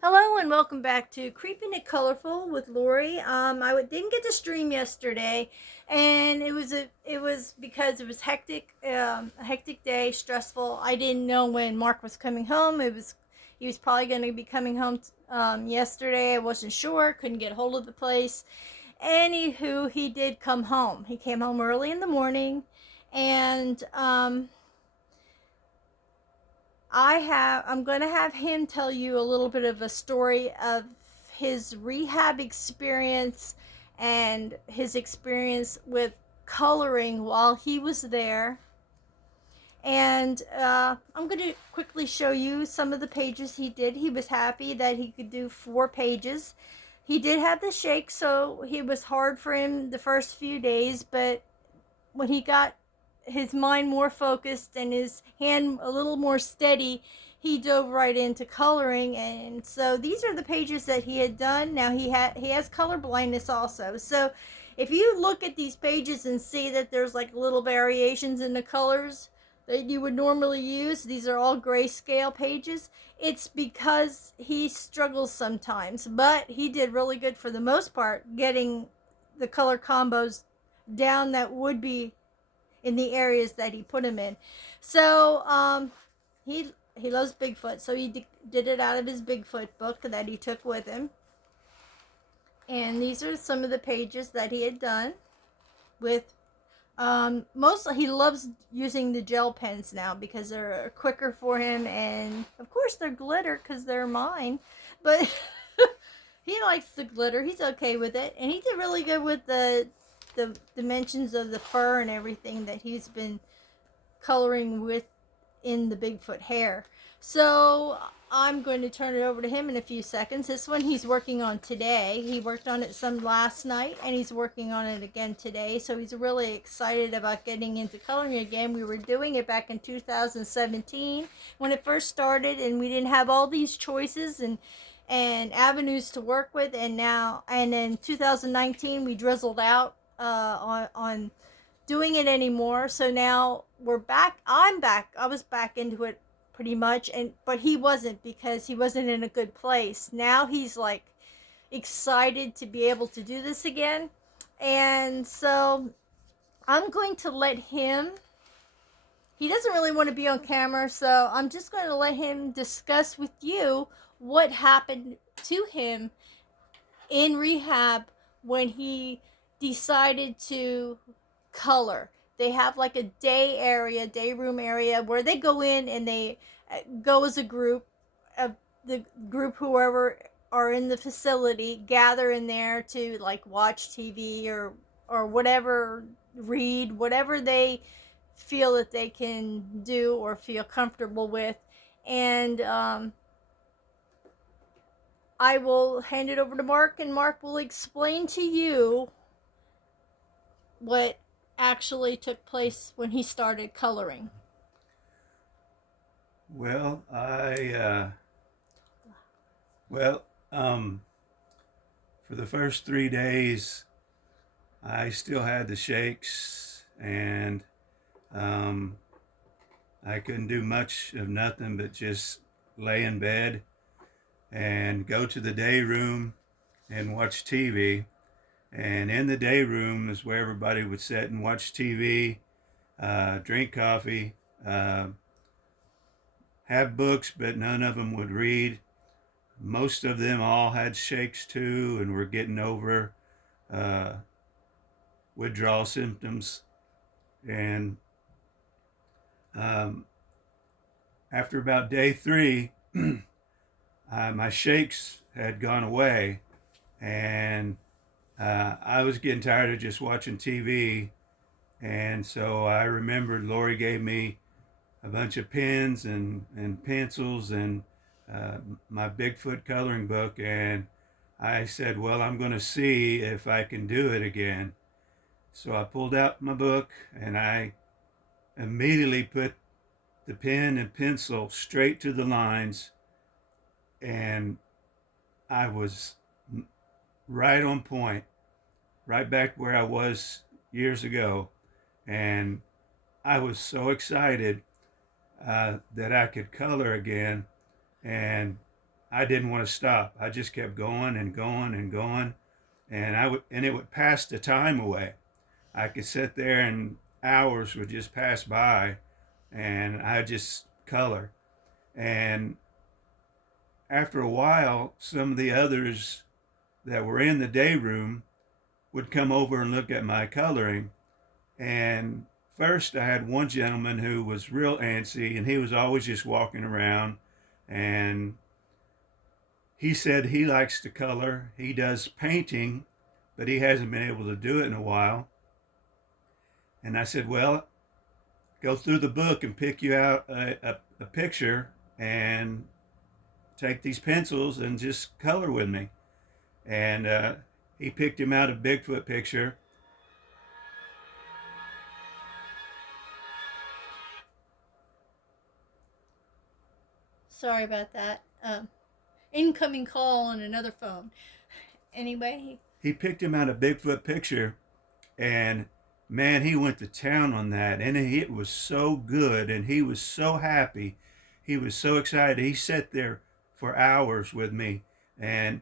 Hello and welcome back to Creeping It Colorful with Lori. Didn't get to stream yesterday, and it was because it was hectic, a hectic day, stressful. I didn't know when Mark was coming home. He was probably going to be coming home yesterday. I wasn't sure, couldn't get hold of the place. Anywho, he did come home. He came home early in the morning, and I'm going to have him tell you a little bit of a story of his rehab experience and his experience with coloring while he was there. And I'm going to quickly show you some of the pages he did. He was happy that he could do 4 pages. He did have the shake, so it was hard for him the first few days, but when he got his mind more focused and his hand a little more steady, he dove right into coloring. And so these are the pages that he had done. Now he has color blindness also. So if you look at these pages and see that there's like little variations in the colors that you would normally use, these are all grayscale pages. It's because he struggles sometimes, but he did really good for the most part getting the color combos down that would be in the areas that he put him in. So he loves Bigfoot, so did it out of his Bigfoot book that he took with him. And these are some of the pages that he had done with. Mostly he loves using the gel pens now because they're quicker for him, and of course they're glitter because they're mine. But he likes the glitter. He's okay with it, and he did really good with the dimensions of the fur and everything that he's been coloring with in the Bigfoot hair. So I'm going to turn it over to him in a few seconds. This one he's working on today. He worked on it some last night and he's working on it again today. So he's really excited about getting into coloring again. We were doing it back in 2017 when it first started, and we didn't have all these choices and avenues to work with. And in 2019 we drizzled out on doing it anymore. So now we're back. I'm back. I was back into it pretty much, and but he wasn't, because he wasn't in a good place. Now he's like excited to be able to do this again. And so I'm going to let him, he doesn't really want to be on camera, so I'm just going to let him discuss with you what happened to him in rehab when he decided to color. They have like a day room area where they go in and they go as a group of the group, whoever are in the facility, gather in there to like watch TV or whatever, read whatever they feel that they can do or feel comfortable with. And I will hand it over to Mark, and Mark will explain to you what actually took place when he started coloring. Well, well, um, for the first 3 days, I still had the shakes, and um, I couldn't do much of nothing but just lay in bed and go to the day room and watch TV. And in the day room is where everybody would sit and watch TV, drink coffee, uh, have books, but none of them would read. Most of them all had shakes too and were getting over uh, withdrawal symptoms. And um, after about day three, my shakes had gone away, and I was getting tired of just watching TV. And so I remembered Lori gave me a bunch of pens and pencils and uh, my Bigfoot coloring book. And I said, well, I'm going to see if I can do it again. So I pulled out my book and I immediately put the pen and pencil straight to the lines, and I was right on point, right back where I was years ago. And I was so excited that I could color again. And I didn't want to stop. I just kept going and going and going, and it would pass the time away. I could sit there and hours would just pass by, and I just color. And after a while, some of the others that were in the day room would come over and look at my coloring. And first, I had one gentleman who was real antsy, and he was always just walking around. And he said he likes to color. He does painting, but he hasn't been able to do it in a while. And I said, well, go through the book and pick you out a picture and take these pencils and just color with me. And he picked him out a Bigfoot picture. Sorry about that. Incoming call on another phone. Anyway. He picked him out a Bigfoot picture, and man, he went to town on that, and it was so good, and he was so happy. He was so excited. He sat there for hours with me, and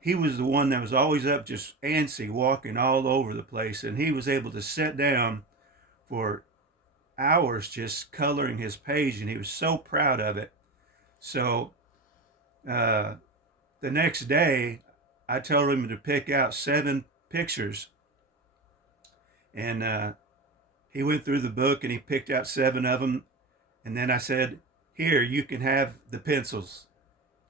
he was the one that was always up just antsy, walking all over the place, and he was able to sit down for hours just coloring his page, and he was so proud of it. So uh, the next day, I told him to pick out 7 pictures, and he went through the book and he picked out 7 of them. And then I said, "Here, you can have the pencils."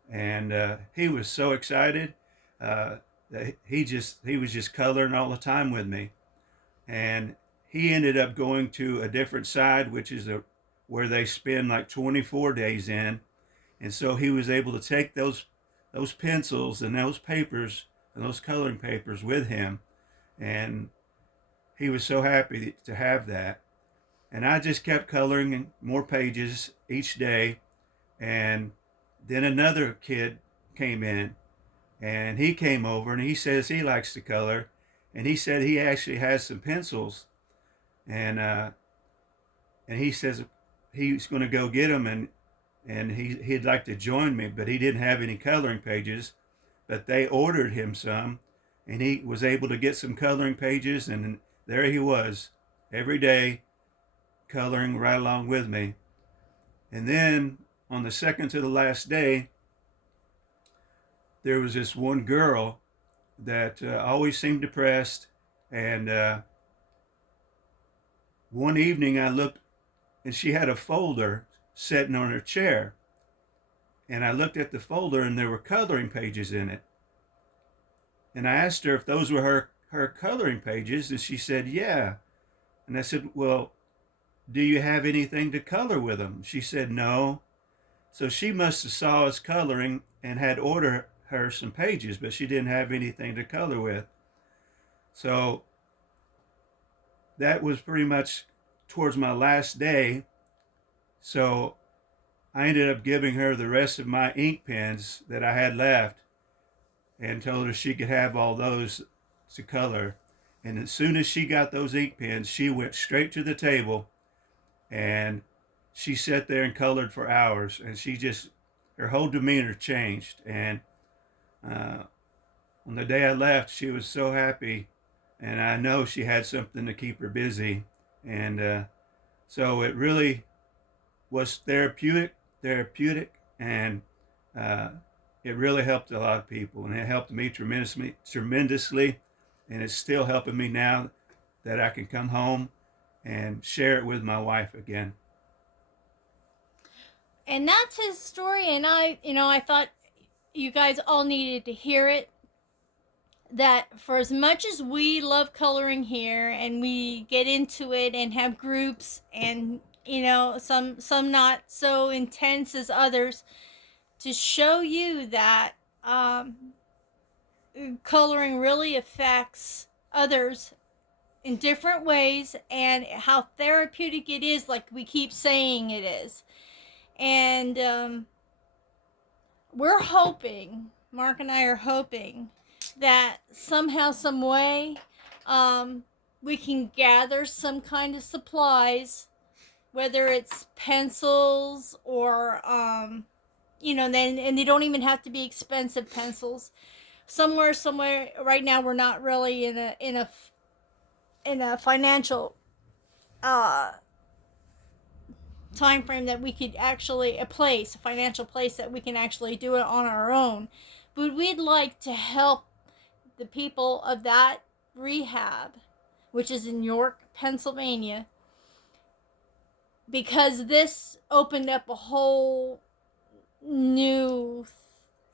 And he was so excited that he was just coloring all the time with me. And he ended up going to a different side, which is where they spend like 24 days in. And so he was able to take those pencils and those papers and those coloring papers with him, and he was so happy to have that. And I just kept coloring more pages each day. And then another kid came in, and he came over and he says he likes to color, and he said he actually has some pencils, and he says he's going to go get them, and he'd like to join me, but he didn't have any coloring pages. But they ordered him some, and he was able to get some coloring pages, and there he was every day coloring right along with me. And then on the second to the last day, there was this one girl that always seemed depressed. And one evening I looked, and she had a folder sitting on her chair. And I looked at the folder, and there were coloring pages in it. And I asked her if those were her coloring pages, and she said, yeah. And I said, well, do you have anything to color with them? She said, no. So she must have saw us coloring and had ordered her some pages, but she didn't have anything to color with. So that was pretty much towards my last day. So I ended up giving her the rest of my ink pens that I had left and told her she could have all those to color. And as soon as she got those ink pens, she went straight to the table, and she sat there and colored for hours. And her whole demeanor changed. And on the day I left, she was so happy, and I know she had something to keep her busy. And so it really was therapeutic, and it really helped a lot of people, and it helped me tremendously, and it's still helping me now that I can come home and share it with my wife again. And that's his story, and I thought you guys all needed to hear it. That for as much as we love coloring here and we get into it and have groups, and some not so intense as others, to show you that coloring really affects others in different ways, and how therapeutic it is, like we keep saying it is. And we're hoping, Mark and I are hoping, that somehow, some way, we can gather some kind of supplies, whether it's pencils or then, and they don't even have to be expensive pencils. Somewhere right now, we're not really in a financial uh time frame that we could actually a financial place that we can actually do it on our own. But we'd like to help the people of that rehab, which is in York, Pennsylvania, because this opened up a whole new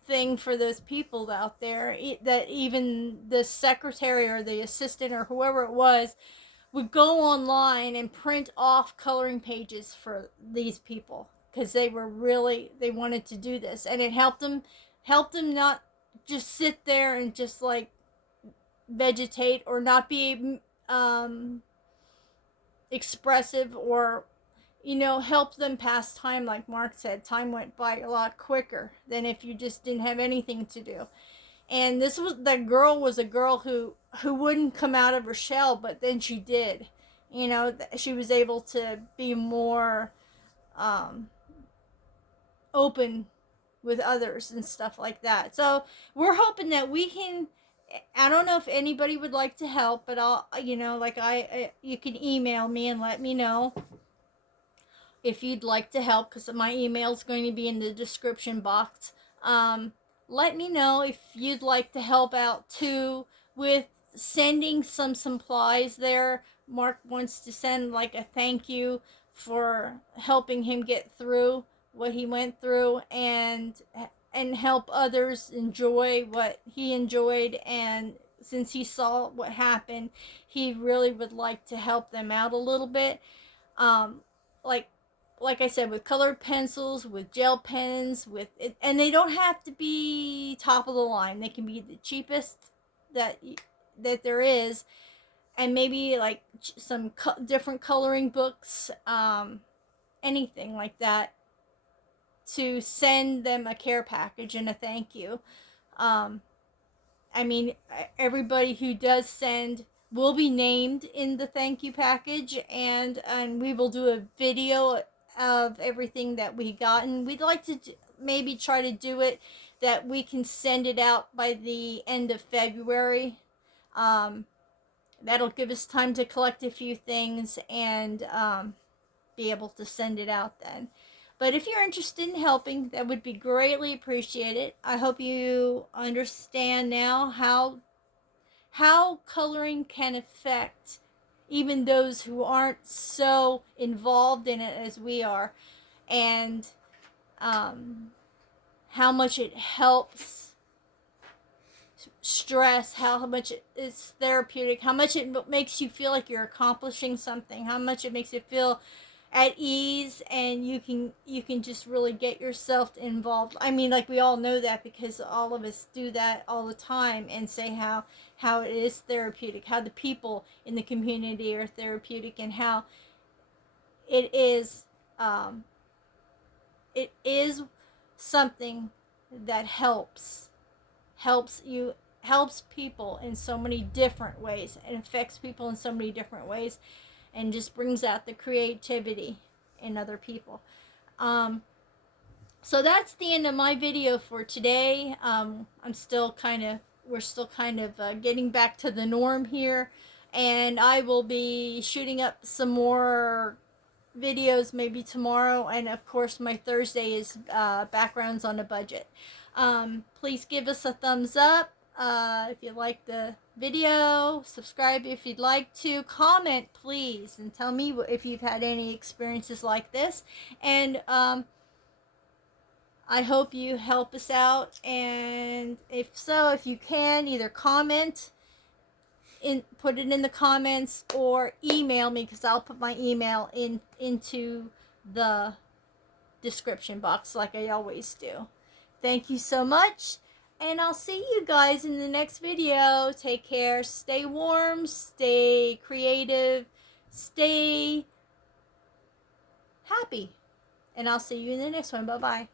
thing for those people out there, that even the secretary or the assistant or whoever it was would go online and print off coloring pages for these people, because they wanted to do this, and it helped them not just sit there and just like vegetate, or not be expressive, or help them pass time. Like Mark said, time went by a lot quicker than if you just didn't have anything to do. And that girl was a girl who wouldn't come out of her shell, but then she did. She was able to be more open with others and stuff like that. So we're hoping that we can. I don't know if anybody would like to help, but I'll, like you can email me and let me know if you'd like to help, because my email is going to be in the description box. Let me know if you'd like to help out too with sending some supplies there. Mark wants to send like a thank you for helping him get through what he went through, and help others enjoy what he enjoyed. And since he saw what happened, he really would like to help them out a little bit. Um, like like I said, with colored pencils, with gel pens, with it, and they don't have to be top of the line. They can be the cheapest that that there is, and maybe like some different coloring books, anything like that, to send them a care package and a thank you. Um, I mean, everybody who does send will be named in the thank you package, and we will do a video of everything that we got. And we'd like to maybe try to do it that we can send it out by the end of February. Um, that'll give us time to collect a few things, and be able to send it out then. But if you're interested in helping, that would be greatly appreciated. I hope you understand now how coloring can affect even those who aren't so involved in it as we are, and how much it helps stress, how much it's therapeutic, how much it makes you feel like you're accomplishing something, how much it makes you feel at ease, and you can just really get yourself involved. I mean, like, we all know that because all of us do that all the time, and say how it is therapeutic, how the people in the community are therapeutic, and how it is um, it is something that helps people in so many different ways, and affects people in so many different ways, and just brings out the creativity in other people. Um, so that's the end of my video for today. We're still kind of getting back to the norm here, and I will be shooting up some more videos maybe tomorrow, and of course my Thursday is backgrounds on a budget. Please give us a thumbs up if you like the video, subscribe if you'd like to, comment please, and tell me if you've had any experiences like this. And I hope you help us out, and if so, if you can, either put it in the comments, or email me, because I'll put my email into the description box like I always do. Thank you so much, and I'll see you guys in the next video. Take care, stay warm, stay creative, stay happy, and I'll see you in the next one. Bye bye.